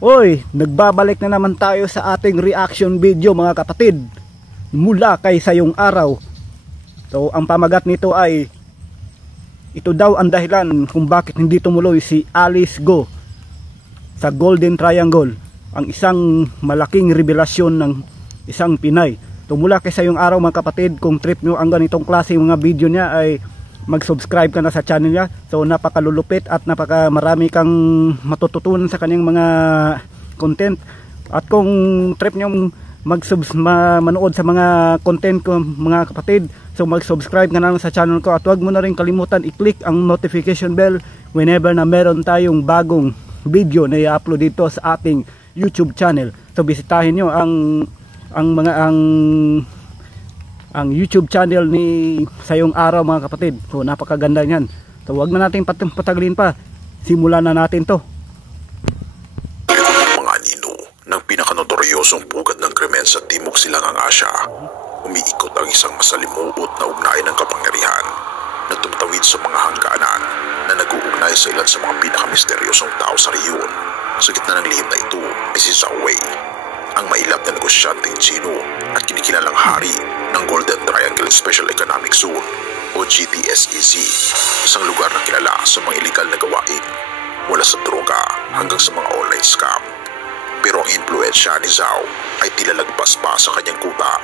Hoy, nagbabalik na naman tayo sa ating reaction video mga kapatid, mula kay Sayong Araw. So ang pamagat nito ay ito daw ang dahilan kung bakit hindi tumuloy si Alice Go sa Golden Triangle, ang isang malaking revelasyon ng isang Pinay. So mula kay Sayong Araw mga kapatid, kung trip nyo ang ganitong klase mga video niya ay mag-subscribe ka na sa channel niya. So napakalulupit at marami kang matututunan sa kanyang mga content. At kung trip nyo manood sa mga content ko mga kapatid, so mag-subscribe ka na lang sa channel ko. At huwag mo na rin kalimutan i-click ang notification bell whenever na meron tayong bagong video na i-upload dito sa ating YouTube channel. So bisitahin nyo ang YouTube channel ni Sayong Araw mga kapatid. So napakaganda niyan. So wag na natin patagalin pa. Simulan na natin to. Mga anino ng pinakanotoryosong pugad ng krimen sa Timog Silangang Asya, umiikot ang isang masalimuot na ugnayan ng kapangyarihan na tumatawid sa mga hangganan na nag-uugnay sa ilan sa mga pinakamisteryosong tao sa rehiyon. Sa gitna ng lihim na ito ay si Zhao Wei, ang mailap na negosyanteng Chino at kinikilalang hari ng Golden Triangle Special Economic Zone o GTSEZ, isang lugar na kilala sa mga illegal na gawain mula sa droga hanggang sa mga online scam. Pero ang impluensya ni Zhao ay tila lagpas pa sa kanyang kuta.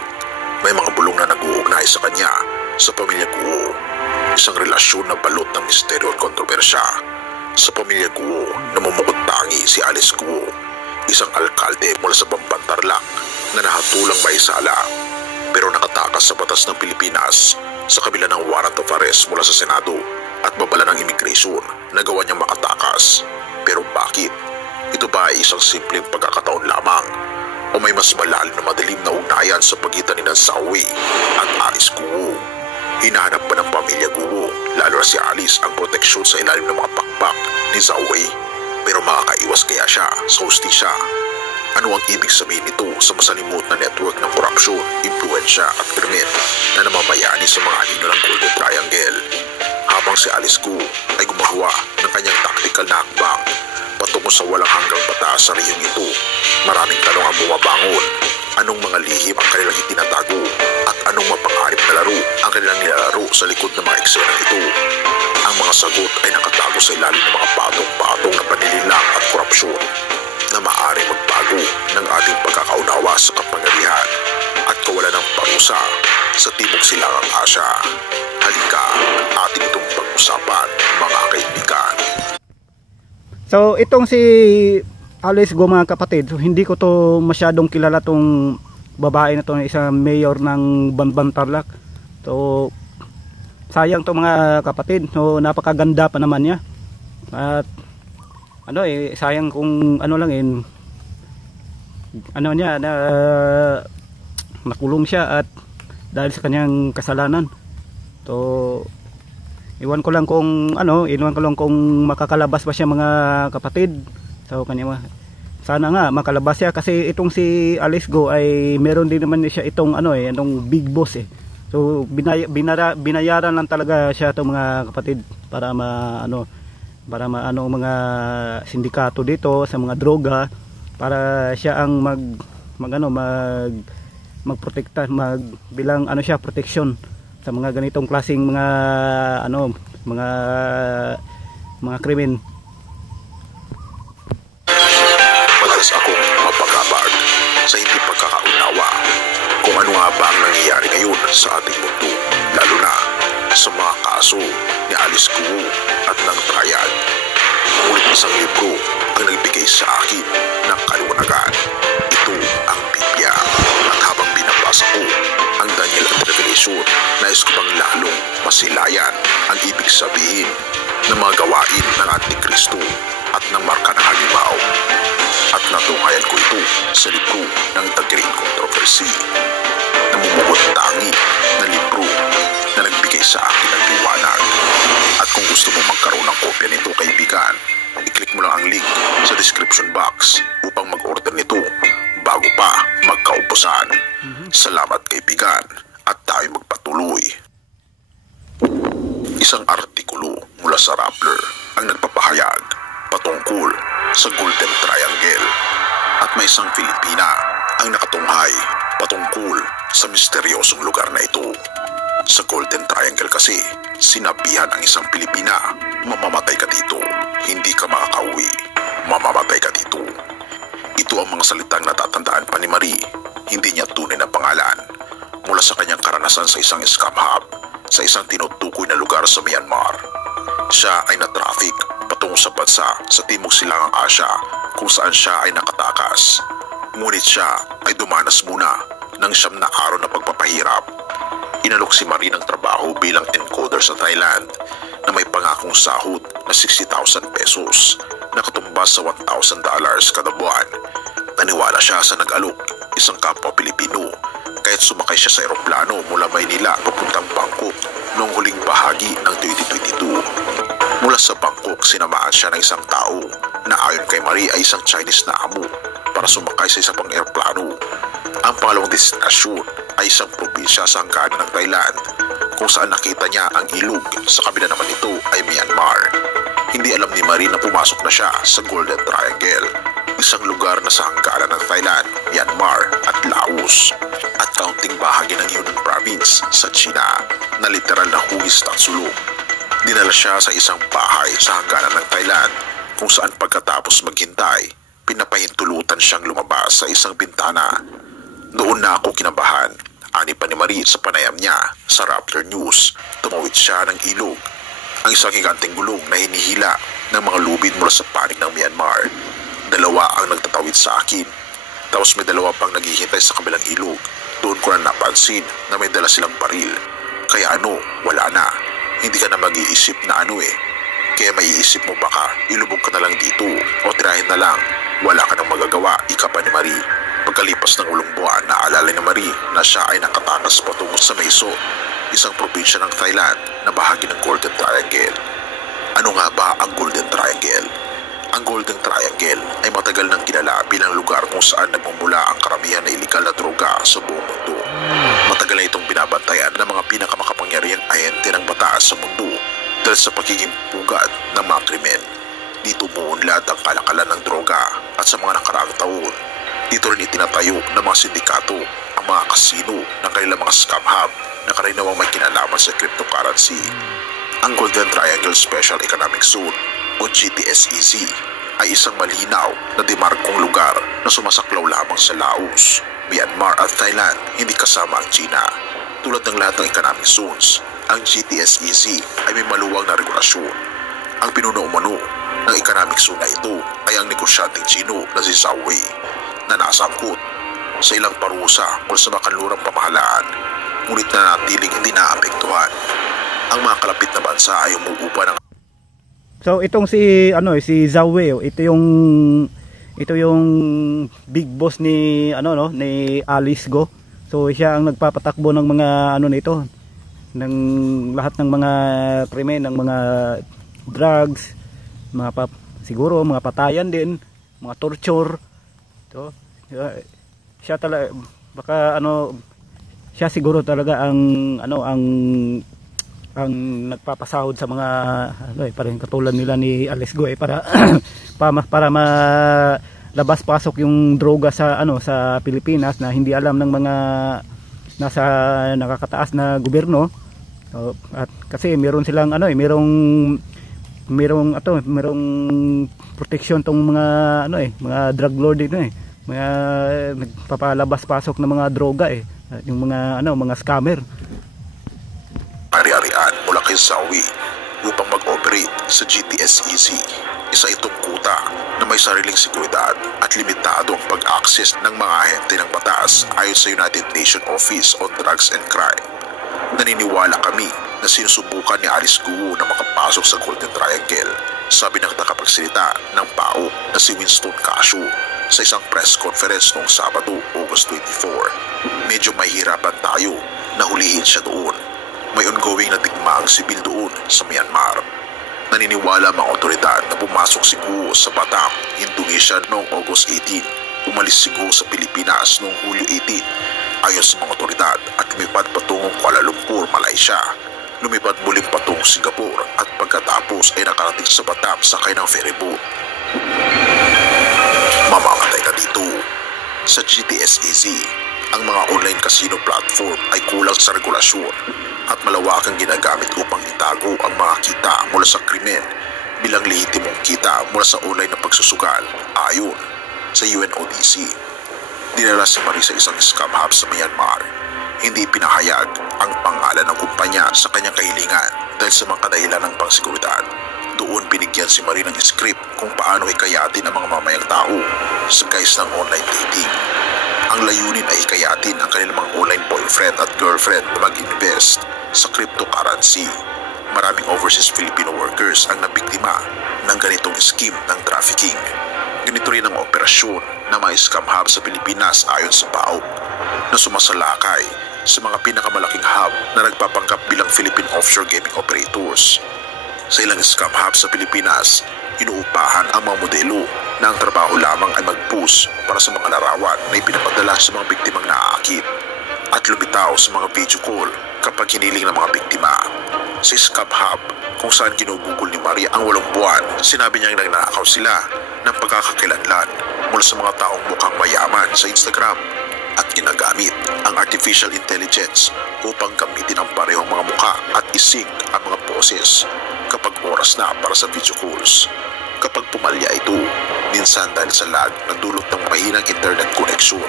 May mga bulong na nag-uugnay sa kanya sa pamilya Guo, isang relasyon na balot ng misteryo at kontrobersya. Sa pamilya Guo, namumukod tangi si Alice Guo, isang alkalde mula sa Bambantarlac na nahatulang may sala pero nakatakas sa batas ng Pilipinas sa kabila ng warrant of arrest mula sa Senado at babala ng immigration na gawa niyang makatakas. Pero bakit? Ito ba ay isang simpleng pagkakataon lamang o may mas malalim na madilim na ugnayan sa pagitan ni Zhao Wei at Alice Guo? Hinahanap pa ng pamilya Guo, lalo na si Alice, ang proteksyon sa ilalim ng mga pakpak ni Zhao Wei. Pero makakaiwas kaya siya sa hustisya? Ano ang ibig sabihin nito sa masalimuot na network ng korupsyon, impluensya at krimen na namamayani sa mga anino ng Golden Triangle? Habang si Alice Guo ay gumagawa ng kanyang tactical na hakbang patungo sa walang hanggang batas sa rehiyong ito, maraming tanong ang bumabangon. Anong mga lihim ang kanilang itinatago at anong mapangarip na laro ang kanilang nilalaro sa likod ng mga eksenang ito? Ang mga sagot ay nakatago sa ilalim ng mga patong-patong na panililang at korupsyon na maaari magbago ng ating pagkakaunawa sa kapangyarihan at kawalan ng parusa sa Timog Silangang Asya. Halika, ating itong pag-usapan mga kaibigan. So itong si Alice Go mga kapatid, so, hindi ko to masyadong kilala tong babae na to, isang mayor ng Bambantarlac. So sayang to mga kapatid, so napakaganda pa naman niya. At sayang kung nakulong siya at dahil sa kanyang kasalanan. So iwan ko lang kung makakalabas ba siya mga kapatid. So sana nga makalabas siya, kasi itong si Alice Go ay meron din naman siya itong big boss eh. So binayaran lang talaga siya itong mga kapatid para mga sindikato dito sa mga droga, para siya ang magprotekta, bilang proteksyon sa mga ganitong klaseng mga krimen. Madalas akong mapagabag sa hindi pagkakaunawa kung ano nga ba ang nangyayari ngayon sa ating mundo, lalo na sa mga kaso ni Alice Guo at ng triad. Ngunit isang libro ang nagbigay sa akin ng kaliwanagan. Ito ang Biblia, at habang binabasa ko ang Daniel at Revelation, nais ko pang lalong masilayan ang ibig sabihin ng mga gawain ng Antikristo at ng marka ng halimaw. At natunghayan ko ito sa libro ng The Great Controversy, namumukod tangi na libro na nagbigay sa akin ng liwanag. At kung gusto mo magkaroon ng kopya nito kaibigan, i-click mo lang ang link sa description box upang mag-order nito bago pa magkaubusan. Salamat kaibigan, at tayo magpatuloy. Isang artikulo mula sa Rappler ang nagpapahayag patungkol sa Golden Triangle. At may isang Pilipina ang nakatunghay patungkol sa misteryosong lugar na ito. Sa Golden Triangle kasi, sinabihan ang isang Pilipina, mamamatay ka dito, hindi ka makakauwi, mamamatay ka dito. Ito ang mga salitang natatandaan pa ni Marie, hindi niya tunay na pangalan, mula sa kanyang karanasan sa isang scam hub, sa isang tinutukoy na lugar sa Myanmar. Siya ay na-traffic patungo sa bansa sa Timog Silangang Asya kung saan siya ay nakatakas. Ngunit siya ay dumanas muna ng 9 na araw na pagpapahirap. Inalok si Marie ng trabaho bilang encoder sa Thailand na may pangakong sahod na 60,000 pesos na katumbas sa $1,000 kada buwan. Naniwala siya sa nag-alok, isang kapwa Pilipino, kahit sumakay siya sa eroplano mula Maynila papuntang Bangkok noong huling bahagi ng 2022. Mula sa Bangkok, sinamaan siya ng isang tao na ayon kay Marie ay isang Chinese na amo para sumakay sa isa pang eroplano. Ang pangalawang destinasyon ay isang probinsya sa hangganan ng Thailand kung saan nakita niya ang ilog, sa kabila naman ito ay Myanmar. Hindi alam ni Marie na pumasok na siya sa Golden Triangle, isang lugar na sa hangganan ng Thailand, Myanmar at Laos at kaunting bahagi ng Yunnan Province sa China na literal na hugis at sulok. Dinala siya sa isang bahay sa hangganan ng Thailand kung saan pagkatapos maghintay, pinapahintulutan siyang lumabas sa isang bintana. Noon na ako kinabahan, ani pa ni Marie sa panayam niya sa Raptor News. Tumawid siya ng ilog, ang isang higanteng gulong na hinihila ng mga lubid mula sa panig ng Myanmar. 2 ang nagtatawid sa akin, tapos may 2 pang naghihintay sa kabilang ilog. Doon ko na napansin na may dala silang baril. Kaya wala na. Hindi ka na mag-iisip na Kaya maiisip mo baka ilubog ka na lang dito o tirahin na lang. Wala ka nang magagawa, ika pa ni Marie. Pagkalipas ng 8 buwan, naalala ni Marie na siya ay nakatakas patungo sa Maeso, isang probinsya ng Thailand na bahagi ng Golden Triangle. Ano nga ba ang Golden Triangle? Ang Golden Triangle ay matagal nang kilala bilang lugar kung saan nagmumula ang karamihan na iligal na droga sa buong mundo. Matagal na itong binabantayan ng mga pinakamakapangyarihang ahente ng batas sa mundo dahil sa pagiging pugad ng mga krimen. Dito muunlad ang kalakalan ng droga at sa mga nakaraang taon, dito rin itinatayo ng mga sindikato ang mga kasino ng kanilang mga scam hub na karinawang may kinalaman sa cryptocurrency. Ang Golden Triangle Special Economic Zone o GTSEZ ay isang malinaw na demarkong lugar na sumasaklaw lamang sa Laos, Myanmar at Thailand, hindi kasama ang China. Tulad ng lahat ng economic zones, ang GTSEZ ay may maluwag na regulasyon. Ang pinuno-umano ng economic zone na ito ay ang negosyanteng Chino na si Zhao Wei, na nasangkot sa ilang parusa mula sa makanlurang pamahalaan, ngunit nanatiling hindi naapektuhan. Ang mga kalapit na bansa ay umuupa ng... So itong si Zhao Wei, ito yung big boss ni ni Alice Go. So siya ang nagpapatakbo ng mga nito, ng lahat ng mga krimen, ng mga drugs, siguro mga patayan din, mga torture. So, siya talaga baka siya siguro talaga ang ang nagpapasahod sa mga parang katulad nila ni Alice Go para para malabas pasok yung droga sa sa Pilipinas na hindi alam ng mga nasa nakakataas na gobyerno. So, at kasi meron silang merong protection tong mga mga drug lord mga nagpapalabas pasok ng mga droga yung mga mga scammer. Ari-arian mula kay Zawi upang mag-operate sa GTSEZ. Isa itong kuta na may sariling seguridad at limitado ang pag-access ng mga ahente ng batas ayon sa United Nations Office on Drugs and Crime. Naniniwala kami na sinusubukan ni Alice Guo na makapasok sa Golden Triangle, sabi ng nakapagsalita ng PAO na si Winston Casio sa isang press conference noong Sabado, August 24. Medyo mahirapan tayo na hulihin siya doon. May ongoing na digmaang sibil doon sa Myanmar. Naniniwala mga otoridad na pumasok si Guo sa Batam, Indonesia noong August 18. Umalis si Guo sa Pilipinas noong Hulyo 18 ayon sa mga otoridad at lumipad patungong Kuala Lumpur, Malaysia. Lumipad muling patungong Singapore at pagkatapos ay nakarating sa Batam sakay ng ferry boat. Sa GTSAZ, ang mga online casino platform ay kulang sa regulasyon at malawakang ginagamit upang itago ang mga kita mula sa krimen bilang lehitimong kita mula sa online na pagsusugal ayon sa UNODC. Dinala si Marie sa isang scam hub sa Myanmar. Hindi pinahayag ang pangalan ng kumpanya sa kanyang kahilingan dahil sa mga kadahilan ng pangseguridad. Doon binigyan si Marie ng script kung paano hikayatin ang mga mamayang tao sa guise ng online dating. Ang layunin ay hikayatin ang kanilang mga online boyfriend at girlfriend na mag-invest sa cryptocurrency. Maraming overseas Filipino workers ang nabiktima ng ganitong scheme ng trafficking. Ganito rin ang operasyon ng mga scam hub sa Pilipinas ayon sa PAOK na sumasalakay sa mga pinakamalaking hub na nagpapanggap bilang Philippine Offshore Gaming Operators. Sa ilang scam hub sa Pilipinas, inuupahan ang mga modelo na ang trabaho lamang ay mag-post para sa mga larawan na ipinapadala sa mga biktimang naaakit at lumitaw sa mga video call kapag hiniling ng mga biktima. Sa scam hub, kung saan ginugugol ni Maria ang 8 buwan, sinabi niyang nagnanakaw sila ng pagkakakilanlan mula sa mga taong mukhang mayaman sa Instagram at ginagamit ang artificial intelligence upang gamitin ang parehong mga mukha at isync ang mga poses kapag oras na para sa video calls. Kapag pumalya ito, minsan dahil sa lag na dulot ng mahinang internet connection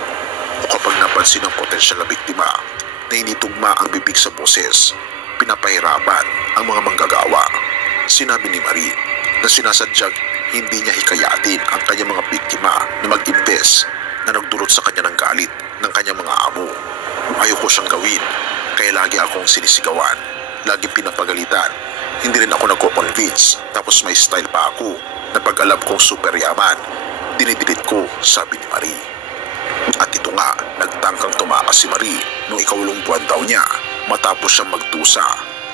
o kapag napansin ng potensyal na biktima na hindi tugma ang bibig sa boses, pinapahirapan ang mga manggagawa. Sinabi ni Marie na sinasadyang hindi niya hikayatin ang kanyang mga biktima na mag-invest na nagdulot sa kanya ng galit ng kanyang mga amo. Ayoko siyang gawin, kaya lagi akong sinisigawan, lagi pinapagalitan. Hindi rin ako nagko-convince, tapos may style pa ako na pag alam kong super yaman, dinidilit ko, sabi ni Marie. At ito nga, nagtangkang tumakas si Marie nung 8 buwan daw niya matapos siyang magdusa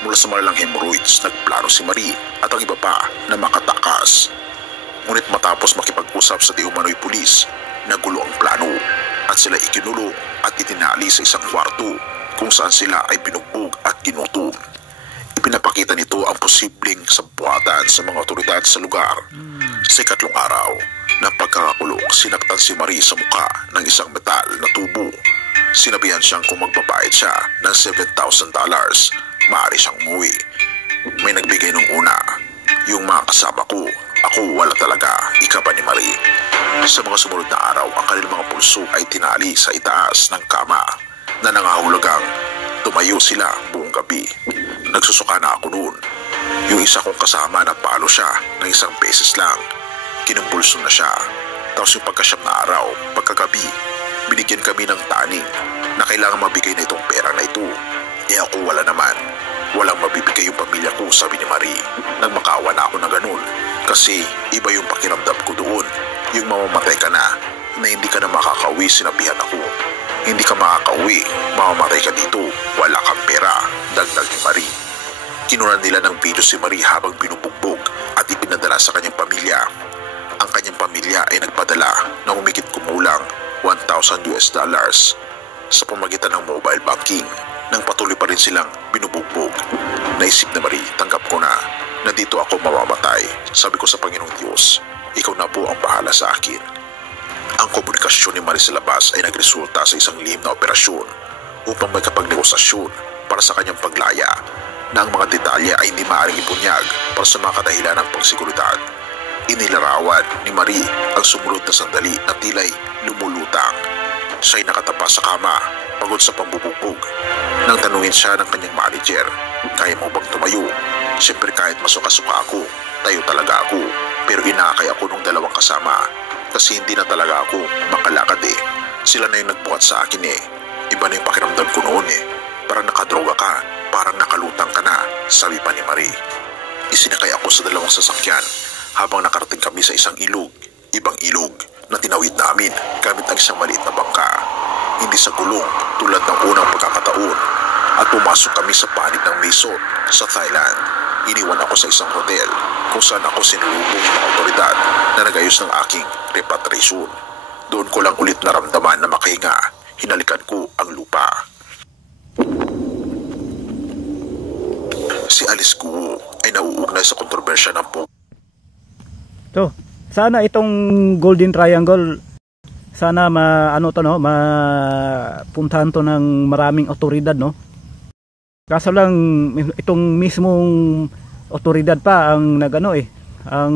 mula sa malalang hemorrhoids. Nagplano si Marie at ang iba pa na makatakas. Ngunit matapos makipag-usap sa di umano'y pulis, nagulo ang plano at sila ikinulong at itinali sa isang kwarto kung saan sila ay binugbog at ginutom. Ipinapakita nito ang posibleng sabuatan sa mga otoridad sa lugar. Sa 2 araw ng pagkakakulong, sinaktan si Marie sa mukha ng isang metal na tubo. Sinabihan siyang kung magbabayad siya ng $7,000, maaari siyang umuwi. May nagbigay nung una, yung mga kasama ko. Ako wala talaga, ika pa ni Marie. Sa mga sumunod na araw, ang kanilang mga pulso ay tinali sa itaas ng kama na nangahulugang tumayo sila buong gabi. Nagsusuka na ako noon. Yung isa kong kasama napalo siya ng 1 beses lang. Kinumpulso na siya. Tapos yung pagkasyam na araw, pagkagabi, binigyan kami ng taning na kailangan mabigay na itong pera na ito. Eh ako wala naman. Walang mabibigay yung pamilya ko, sabi ni Marie. Nagmakawa na ako na ganun. Kasi iba yung pakiramdam ko doon. Yung mamamatay ka na hindi ka na makakauwi, sinabihan ako. Hindi ka makakauwi, mamamatay ka dito, wala kang pera, dagdag ni Marie. Kinunan nila ng video si Marie habang binubugbog at ipinadala sa kanyang pamilya. Ang kanyang pamilya ay nagpadala ng humigit kumulang $1,000 sa pamagitan ng mobile banking nang patuloy pa rin silang binubugbog. Naisip na Marie, tanggap ko na dito ako mamamatay. Sabi ko sa Panginoong Diyos, ikaw na po ang bahala sa akin. Ang komunikasyon ni Marie sa labas ay nagresulta sa isang lihim na operasyon upang may kapagnegosasyon para sa kanyang paglaya na ang mga detalye ay hindi maaaring ibunyag para sa mga kadahilan ng pangseguridad. Inilarawan ni Marie ang sumunod na sandali na tila'y lumulutang. Siya'y nakatapa sa kama, pagod sa pambubugbog. Nang tanungin siya ng kanyang manager, kaya mo bang tumayo? Siyempre kahit masuka-suka ako, tayo talaga ako. Pero inakay ako nung 2 kasama kasi hindi na talaga ako makalakad eh. Sila na yung nagbuhat sa akin eh. Iba na yung pakiramdam ko noon eh. Parang nakadroga ka, parang nakalutang ka na, sabi pa ni Marie. Isinakay ako sa 2 sasakyan habang nakarating kami sa isang ilog, ibang ilog na tinawid namin gamit ang isang maliit na bangka. Hindi sa gulong tulad ng unang pagkakataon at pumasok kami sa panig ng Maysot sa Thailand. Iniwan ako sa isang hotel kung saan ako sinulubong ng mga otoridad na nag-ayos ng aking repatriation. Doon ko lang ulit naramdaman na makahinga. Hinalikan ko ang lupa. Si Alice Guo ay nauugnay sa kontrobersya ng sana itong Golden Triangle sana mapuntahan to ng maraming otoridad, no. Kaso lang itong mismong otoridad pa ang ang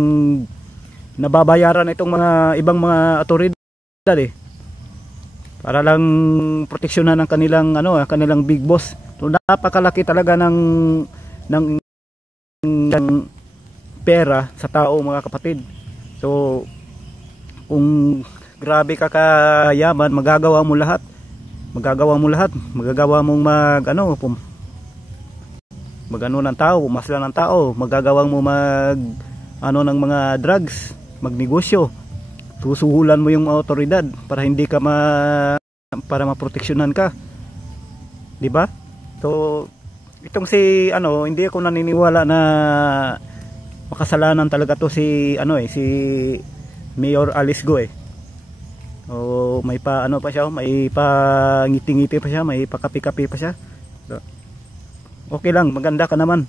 nababayaran itong mga ibang mga otoridad para lang proteksyonan ng kanilang big boss. So napakalaki talaga ng pera sa tao, mga kapatid. So kung grabe ka kayaman, magagawa mo lahat, magagawa mong ng tao, pumasla ng tao, magagawang mo ng mga drugs, magnegosyo, susuhulan mo yung otoridad para hindi ka para maproteksyonan ka, di ba? So itong hindi ako naniniwala na makasalanan talaga to si Mayor Alice Go. O may pa siya, may pa ngiti-ngiti pa siya, may pa kapi-kapi pa siya. So, okay lang, maganda ka naman.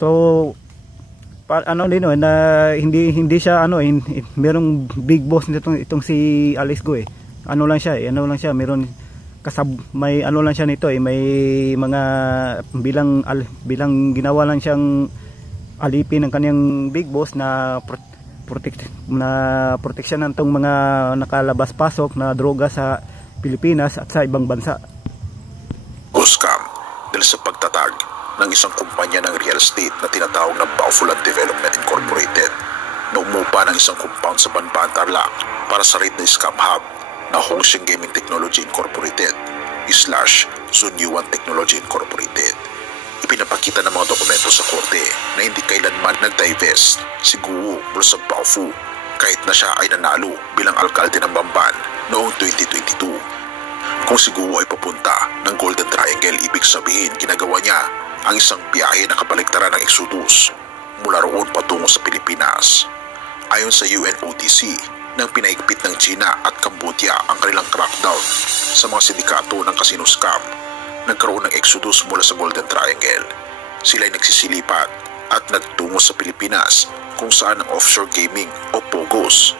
So na hindi siya merong big boss itong si Alice Go. Ano lang siya, meron may lang siya nito, may mga bilang ginawa lang siyang alipin ng kanyang big boss na proteksyon ng tong mga nakalabas-pasok na droga sa Pilipinas at sa ibang bansa. Scam dahil sa pagtatag ng isang kumpanya ng real estate na tinatawag na Baufulan Development Incorporated na umupa ng isang compound sa Banban, Tarlac para sa raid na scam hub na Hongsheng Gaming Technology Incorporated / Zunyuan Technology Incorporated. Ipinapakita ng mga dokumento sa korte na hindi kailanman nag-divest si Guo mula sa Baofu kahit na siya ay nanalo bilang alkalde ng Bamban noong 2022. Kung si Guo ay papunta ng Golden Triangle, ibig sabihin ginagawa niya ang isang biyahe na kabaligtaran ng Exodus mula roon patungo sa Pilipinas. Ayon sa UNODC, nang pinaigpit ng China at Cambodia ang kanilang crackdown sa mga sindikato ng casino scam, nagkaroon ng Exodus mula sa Golden Triangle. Sila ay nagsisilipat at nagtungo sa Pilipinas kung saan ang offshore gaming o POGOS,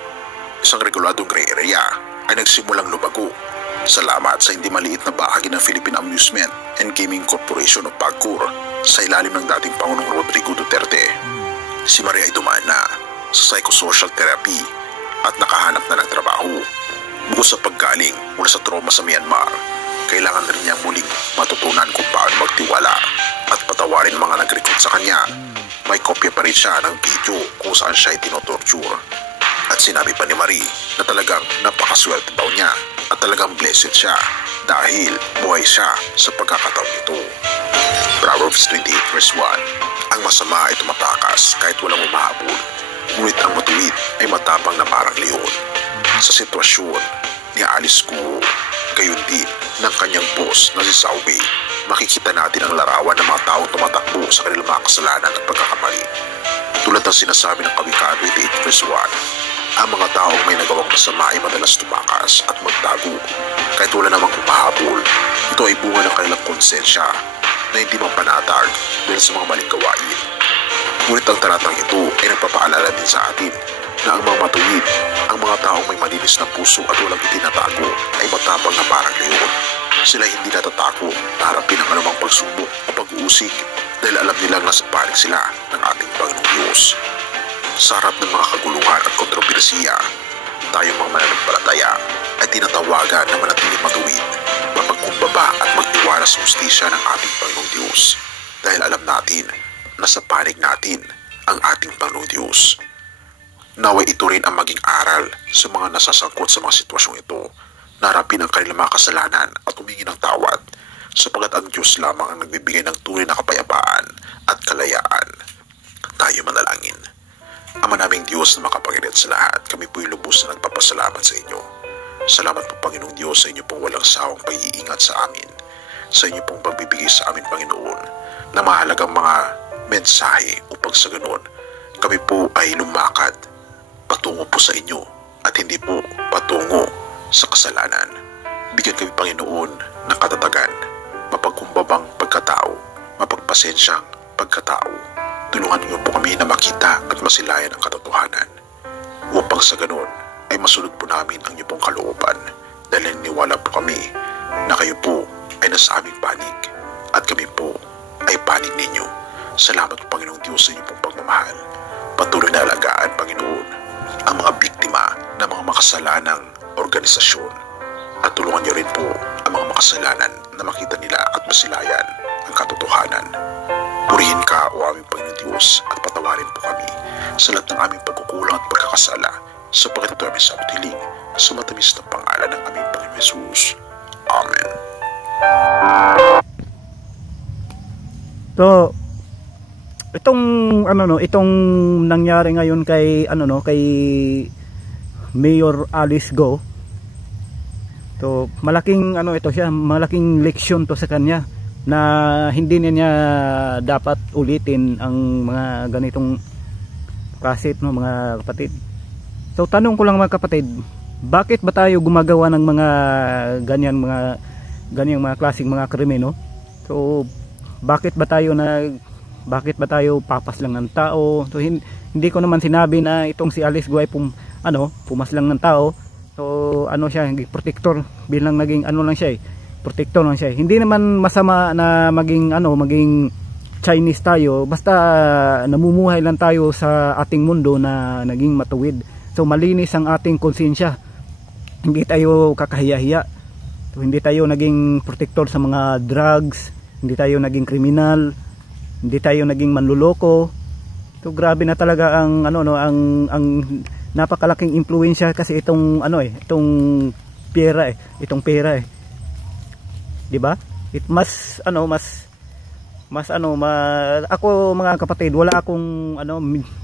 isang reguladong gray area, ay nagsimulang lumago. Salamat sa hindi maliit na bahagi ng Philippine Amusement and Gaming Corporation o PAGCOR sa ilalim ng dating Pangulong Rodrigo Duterte. Si Maria ay dumaan na sa psychosocial therapy at nakahanap na ng trabaho. Bukod sa paggaling mula sa trauma sa Myanmar, kailangan rin niyang muling matutunan kung paano magtiwala at patawarin mga nag-recruit sa kanya. May kopya pa rin siya ng video kung saan siya ay tinotorture. At sinabi pa ni Marie na talagang napakaswerte daw niya at talagang blessed siya dahil buhay siya sa pagkakataon ito. Proverbs 28 verse 1. Ang masama ay tumatakas kahit walang umahabol, ngunit ang matuwid ay matapang na parang leon. Sa sitwasyon ni Alice Guo, gayon din ng kanyang boss na si Saubi, makikita natin ang larawan ng mga taong tumatakbo sa kanilang mga kasalanan at pagkakamali. Tulad ng sinasabi ng Kawikaan 28 verse 1, ang mga taong may nagawang masama ay madalas tumakas at magtago. Kahit wala namang umahabol, ito ay bunga ng kanilang konsensya na hindi mapanatag dahil sa mga maling gawain. Ngunit ang talatang ito ay nagpapaalala din sa atin na ang mga matuwid, ang mga taong may malinis na puso at walang itinatago ay matapang na parang leon. Sila hindi natatakot na harapin ang anumang pagsubok o pag-uusig dahil alam nilang nasa panig sila ng ating Panginoong Diyos. Sa harap ng mga kaguluhan at kontrobersiya, tayong mga mananampalataya ay tinatawagan na manatiling matuwid, mapagkumbaba at magtiwala sa hustisya ng ating Panginoong Diyos dahil alam natin na sa panig natin ang ating Panginoong Diyos. Naway ito rin ang maging aral sa mga nasasangkot sa mga sitwasyong ito na harapin ang kanilang mga kasalanan at humingi ng tawad sapagkat ang Diyos lamang ang nagbibigay ng tunay na kapayapaan at kalayaan. Tayo manalangin. Ama naming Diyos na makapangyarihan sa lahat, kami po'y lubos na nagpapasalamat sa inyo. Salamat po Panginoong Diyos sa inyo pong walang sawang pag-iingat sa amin, sa inyo pong pagbibigay sa amin Panginoon na mahalagang mga mensahe upang sa ganon kami po ay lumakad patungo po sa inyo at hindi po patungo sa kasalanan. Bigyan kami Panginoon ng katatagan, mapagkumbabang pagkatao, mapagpasensyang pagkatao. Tulungan niyo po kami na makita at masilayan ang katotohanan upang sa ganon ay masunod po namin ang inyong pong kalooban dahil naniniwala po kami na kayo po ay nasa aming panig at kami po ay panig ninyo. Salamat po Panginoong Diyos sa inyong pong pagmamahal. Patuloy na alagaan Panginoon ang mga biktima ng mga makasalanang organisasyon at tulungan niyo rin po ang mga makasalanan na makita nila at masilayan ang katotohanan. Purihin ka o aming Panginoon Diyos at patawarin po kami sa lahat ng aming pagkukulang at pagkakasala sa pagkatuto namin sa utiling sa matamis na pangalan ng aming Panginoon Jesus. Amen. So, itong nangyari ngayon kay kay Mayor Alice Go. So, malaking malaking leksyon to sa kanya na hindi niya dapat ulitin ang mga ganitong klase, mga kapatid. So, tanong ko lang mga kapatid, bakit ba tayo gumagawa ng mga ganyang mga klaseng mga krimen, no? So, bakit ba tayo papas lang ng tao? So, hindi ko naman sinabi na itong si Alice Go ay pumas lang ng tao. So siya, protector, bilang naging lang siya, protector lang siya. Hindi naman masama na maging Chinese tayo, basta namumuhay lang tayo sa ating mundo na naging matuwid. So malinis ang ating konsensya. Hindi tayo kakahiya-hiya. So, hindi tayo naging protector sa mga drugs, hindi tayo naging kriminal, hindi tayo naging manluloko. So grabe na talaga ang napakalaking impluwensya kasi itong pera eh. 'Di ba? Ako mga kapatid, wala akong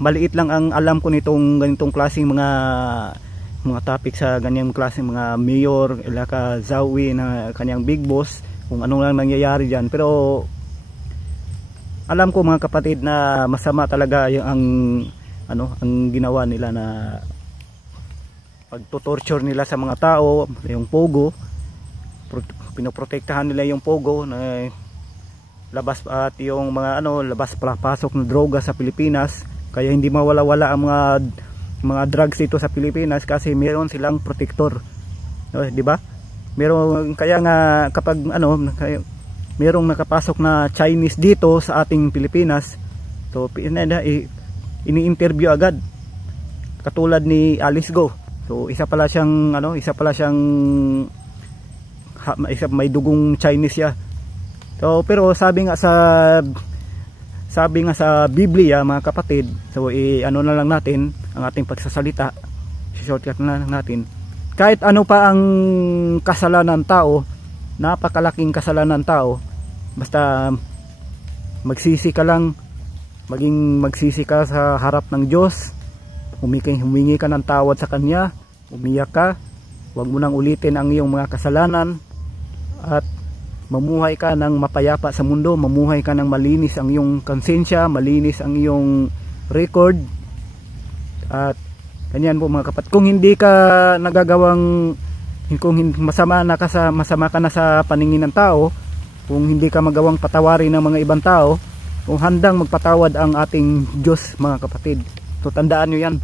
maliit lang ang alam ko nitong ganitong klaseng mga topic sa ganyang klaseng mga mayor, Elaka Zawi na kanyang big boss, kung ano lang nangyayari diyan. Pero alam ko mga kapatid na masama talaga yung ang ginawa nila na pagtutorture nila sa mga tao, yung pogo, pinoprotektahan nila yung pogo na labas at yung mga labas pasok na droga sa Pilipinas, kaya hindi mawala-wala ang mga drugs dito sa Pilipinas kasi meron silang protector, di ba? Meron, kaya nga kapag merong nakapasok na Chinese dito sa ating Pilipinas, so ini-interview agad katulad ni Alice Go. So isa pala siyang may dugong Chinese siya. So pero sabi nga sa Biblia mga kapatid, so na lang natin ang ating pagsasalita, shortcut na lang natin. Kahit ano pa ang kasalanan tao, napakalaking kasalanan tao, basta magsisi ka lang, magsisi ka sa harap ng Diyos, humingi ka ng tawad sa Kanya, umiyak ka, huwag mo nang ulitin ang iyong mga kasalanan, at mamuhay ka ng mapayapa sa mundo, mamuhay ka ng malinis ang iyong konsensya, malinis ang iyong record. At ganyan po mga kapatid, kung hindi ka masama ka na sa paningin ng tao, kung hindi ka magawang patawarin ng mga ibang tao, kung handang magpatawad ang ating Diyos mga kapatid. So tandaan nyo yan,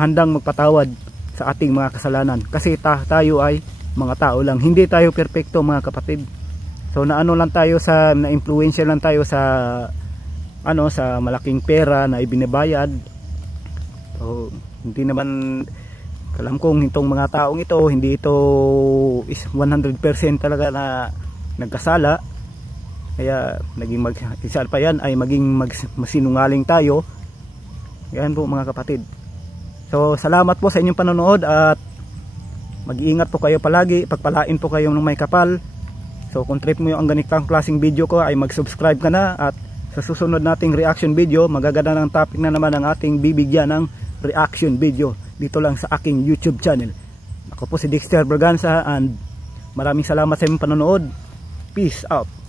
handang magpatawad sa ating mga kasalanan, kasi tayo ay mga tao lang, hindi tayo perpekto mga kapatid. So na-influensya lang tayo sa malaking pera na ibinabayad. So hindi naman, alam kong itong mga taong ito, hindi ito is 100% talaga na nagkasala. Kaya isa pa yan ay masinungaling tayo. Yan po mga kapatid. So salamat po sa inyong panonood at mag-iingat po kayo palagi, pagpalain po kayo ng may kapal. So kung trip mo yung ang ganitong klaseng video ko ay mag-subscribe ka na, at sa susunod nating reaction video, magaganda ng topic na naman ang ating bibigyan ng reaction video dito lang sa aking YouTube channel. Ako po si Dexter Braganza and maraming salamat sa inyong panonood. Peace out.